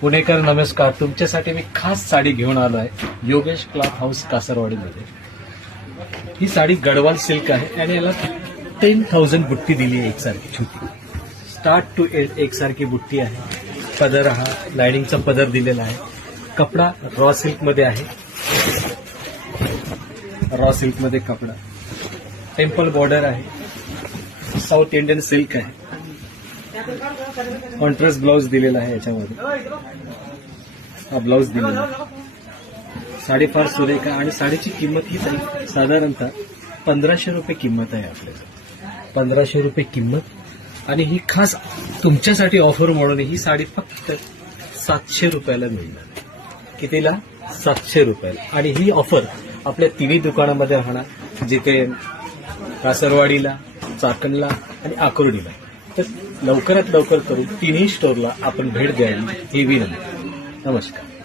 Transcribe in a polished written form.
पुणेकर नमस्कार. तुमच्यासाठी मी खास साडी घेऊन आलो आहे योगेश क्लॉथ हाऊस कासरवाडीमध्ये. ही साडी गडवाल सिल्क आहे आणि याला 10,000 बुट्टी दिली आहे एकसारखी छोटी. स्टार्ट टू एंड एकसारखी बुट्टी आहे. पदर हा लायनिंगचा पदर दिलेला आहे. कपडा रॉ सिल्कमध्ये आहे. रॉ सिल्कमध्ये कपडा. टेम्पल बॉर्डर आहे. साऊथ इंडियन सिल्क आहे. कॉन्ट्रास्ट ब्लाउज दिलेला आहे याच्यामध्ये. हा ब्लाउज दिलेला आहे. साडी फार सुरेख आहे आणि साडीची किंमत ही साधारणतः 1,500 रुपये किंमत आहे आपल्याकडे. 1,500 रुपये किंमत आणि ही खास तुमच्यासाठी ऑफर म्हणून ही साडी फक्त 700 रुपयाला मिळणार. कितीला? 700 रुपयाला. आणि ही ऑफर आपल्या तिन्ही दुकानामध्ये राहणार, जिथे कासरवाडीला, चाकणला आणि आकुर्डीला. तर लवकरात लवकर करून तिन्ही स्टोअरला आपण भेट द्यावी ही विनंती. नमस्कार.